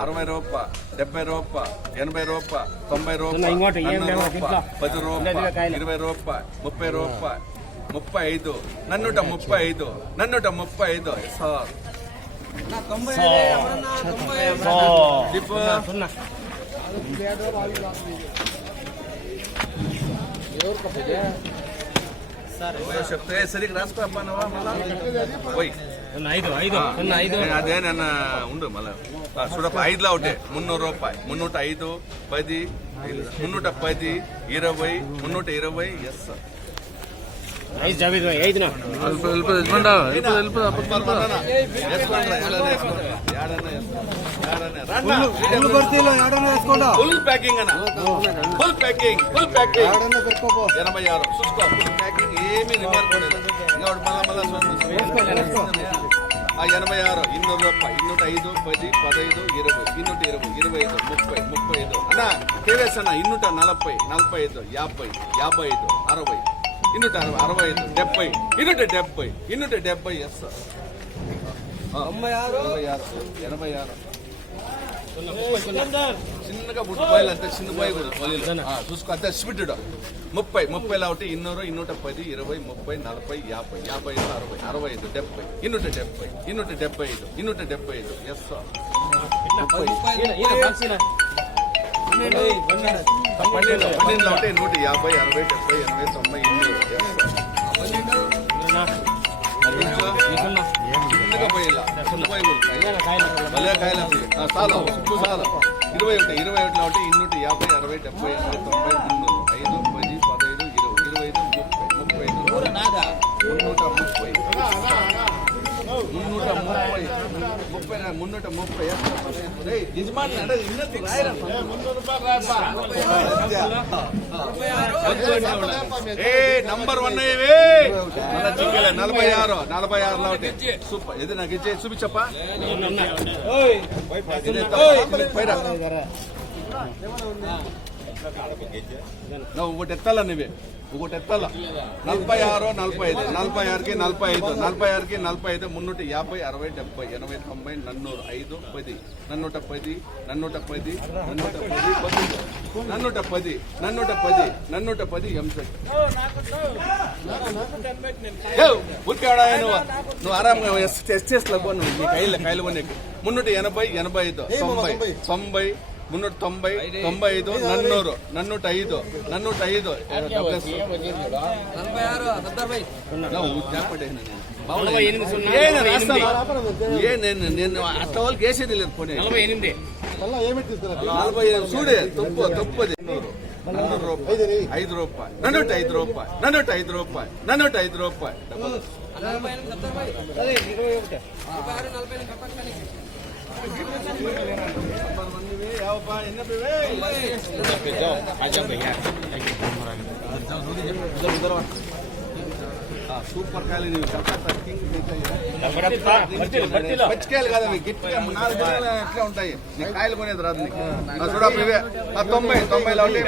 అరవై రూప డెబ్బై రూప ఎనభై రూప తొంభై రూప? పది రూప. ఇరవై రూప ముప్పై రూప ముప్పై ఐదు నన్నుట ముప్పై ఐదు నన్నుట ముప్పై ఐదు. సార్. టిప్పు. చెప్తే సరిగ్గా రాసుకో అబ్బా నువ్వు మళ్ళా పోయి. ఐదు ఐదు. ఐదు అదే నన్న ఉండు మళ్ళా. చూడప్ప ఐదులో ఒకటే. మున్నూరు రూపాయి. మున్నూట ఐదు పది మున్నూట పది ఇరవై మున్నూట ఇరవై ఎస్. సార్ ఫుల్ ప్యాకింగ్ అన్న. ఫుల్ ప్యాకింగ్ ఫుల్ ప్యాకింగ్ ఎనభై ఆరు. చూసుకో. ఫుల్ ప్యాకింగ్ ఏమీ రిమార్క్ లేదు ఇంకోటి మళ్ళా మళ్ళా ఆ ఎనభై ఆరు ఇన్నూరు ఇన్నూట ఐదు పది పదహైదు ఇరవై. ఇన్నూట ఇరవై ఇరవై ఐదు ముప్పై ముప్పై ఐదు. అన్న కేవీఎస్ అన్న ఇన్నూట నలభై నలభై ఐదు యాభై యాభై ఐదు అరవై. ఇన్నూట అరవై అరవై ఐదు డెబ్బై. ఇన్నూట డెబ్బై ఇన్నూట డెబ్బై ఎస్ ఎనభై ఆరు. ఎనభై ఆరు. చిన్నగా బుట్టు బాయిలు అంతే చిన్న బాయ్ చూసుకో అంతే స్పీడ్ ముప్పై ముప్పై ఒకటి? ఇన్నూరు ఇన్నూట పది ఇరవై ముప్పై నలభై యాభై. యాభై ఐదు అరవై అరవై ఐదు డెబ్బై. ఇన్నూట డెబ్బై ఇన్నూట డెబ్బై ఐదు ఇన్నూట డెబ్బై ఐదు. ఎస్ పన్నెండు. పన్నెండు ఒకటి నూట యాభై అరవై డెబ్బై ఎనభై తొంభై ఇన్నూరు ఎస్ సార్ చిన్నగా ఇరవై ఒకటి ఇరవై ఒకటి ఒకటి ఇన్నూటి యాభై అరవై డెబ్బై ఎనభై తొంభై మున్నూరు ఐదు పది పదహైదు ఇరవై ఇరవై ఐదు ముప్పై ముప్పై ఐదు మున్నూట ముప్పై మున్నూట ముప్పై ముప్పై మున్నూట ముప్పై యజమాని అంటే ఇన్నట్టు రాయరా ఏ నంబర్ వన్ నలభై ఆరు నలభై ఆరు ఒకటి సూపర్ ఇది నాకు ఇచ్చే చూపించప్పా ఇది ఒకటి ఎత్తాల నువ్వే ఒకటి ఎత్తాల నలభై ఆరు నలభై ఐదు నలభై ఆరుకి నలభై ఐదు నలభై ఆరుకి నలభై ఐదు మున్నూట యాభై అరవై డెబ్బై ఎనభై తొంభై నన్నూరు ఐదు పది నన్నూట పది నన్నూట పది నన్నూట పది పది నన్నూట పది నన్నూట పది నన్నూట పది ఎంసెట్ నువ్వు నువ్వు ఆరాంగా టెస్ట్ చేస్తా నువ్వు నీ కైలు కైలు కొనేకి మున్నూట ఎనభై ఎనభై ఐదు తొంభై తొంభై మున్నూట తొంభై తొంభై ఐదు నన్నూరు నన్నూట ఐదు నన్నూట ఐదు నువ్వు జ్ఞాపకం అయినా నేను. బాగున్నా. నలభై ఎనిమిది సున్నా, ఏ నేను నలభై ఎనిమిది. రాస్తాను. ఏ నేను నేను అట్లా వాళ్ళకి వేసేది లేదు పోనీ నలభై ఎనిమిది నలభై ఐదు చూడే తప్పు తప్పది నన్నూరు రూపాయలు ఐదు రూపాయలు నన్నూట ఐదు రూపాయలు నన్నూట ఐదు రూపాయలు నన్నూట ఐదు రూపాయలు సూపర్ కాయలు నీవు పచ్చికాయలు కాదు అవి గట్టిగా నాలుగు గిన్నెలు ఎట్లా ఉంటాయి నీ కాయలు కొనేది రాదు నీకు ఆ, ఇవే ఆ, తొంభై తొంభైలో ఒకటి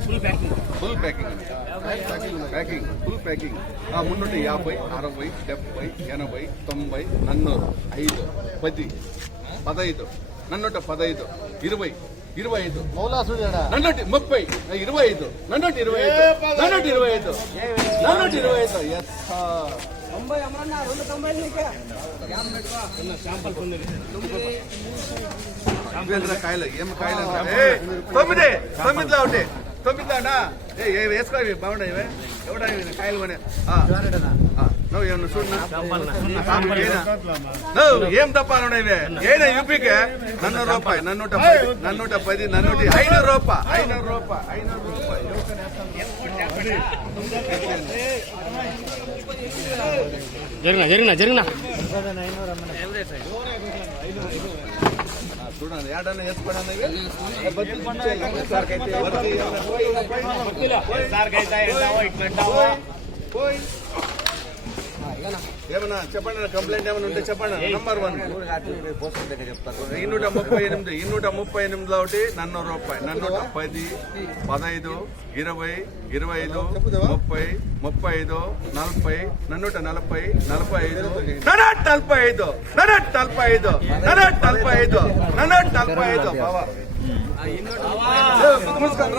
full packing full packing packing full packing ఆ, యాభై అరవై డెబ్బై ఎనభై తొంభై నన్నూరు ఐదు పది పదహైదు. నన్నూట పదహైదు ఇరవై ఇరవై ఐదు నన్నూటి ముప్పై ఇరవై ఐదు నన్నూటి ఇరవై ఐదు నన్నూటి ఇరవై ఐదు నన్నూటి ఇరవై ఐదు ఎస్ సార్ ఇవేంద్ర కాయలు ఏం కాయలు అంటే? ఏ, తొమ్మిది తొమ్మిదిలో ఒకటి తొమ్మిదిలోనా ఏ ఏ వేసుకో ఇవి బాగున్నాయి ఇవి ఎవడా ఇవి కాయలు కొనే ఆ. ఆ, నువ్వు ఏమన్నా చూడనా ఏనా? నువ్వు ఏం తప్ప ఇవే ఏనా యూపీకే నన్ను రూపాయి నన్నూట పది నన్నూట పది నన్నూటి ఐనూరు రూపాయి ఐనూరు రూపాయి ఐనూరు రూపాయి జరిగిన జరిగిన జరిగిన ఆ, చూడండి ఏడన్నా వేసుకోవడానికి ఏమన్నా చెప్పండి కంప్లైంట్ ఏమైనా ఉంటే చెప్పండి నంబర్ వన్ ఇన్నూట ముప్పై ఎనిమిది ఇన్నూట ముప్పై ఎనిమిదిలో ఒకటి నన్ను రూపాయి నన్నూట పది పదహైదు ఇరవై ఇరవై ఐదు ముప్పై ముప్పై ఐదు నలభై నన్నూట నలభై నలభై ఐదు నన్నూట నలభై ఐదు నన్నూట నలభై ఐదు నన్నూట నలభై ఐదు నలభై ఐదు బావా. నమస్కారం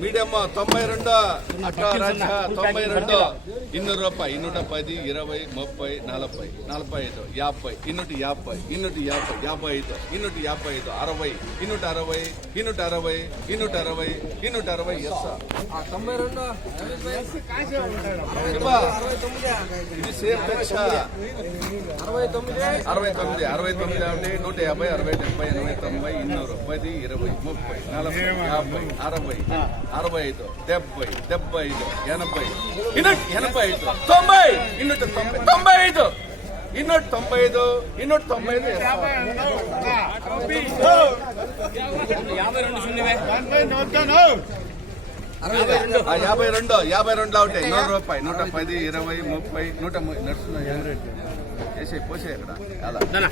మీడియం తొంభై రెండు తొంభై రెండు ఇన్నూరు రూపాయి ఇన్నూట పది ఇరవై ముప్పై నలభై నలభై ఐదు యాభై ఇన్నూటి యాభై ఇన్నూటి యాభై యాభై ఐదు ఇన్నూటి యాభై ఐదు అరవై ఇన్నూట అరవై ఇన్నూట అరవై ఇన్నూట అరవై ఇన్నూట అరవై ఎస్ ఇవ్వా. ఇది సేమ్ పెక్ష అరవై తొమ్మిది అరవై తొమ్మిది అంటే నూట యాభై అరవై డెబ్బై ఎనభై తొంభై ఇన్నూరు పది ఇరవై ముప్పై నలభై యాభై అరవై. అరవై ఐదు డెబ్బై డెబ్బై ఐదు ఎనభై ఇన్నూట. ఎనభై ఐదు తొంభై. ఇన్నూట తొంభై. తొంభై ఐదు ఇన్నూట తొంభై ఐదు ఇన్నూట తొంభై ఐదు యాభై రెండు యాభై రెండు యాభై రెండు అవుతాయి నూరు రూపాయి నూట పది ఇరవై ముప్పై నూట నడుస్తున్నాయి. పోసే దానా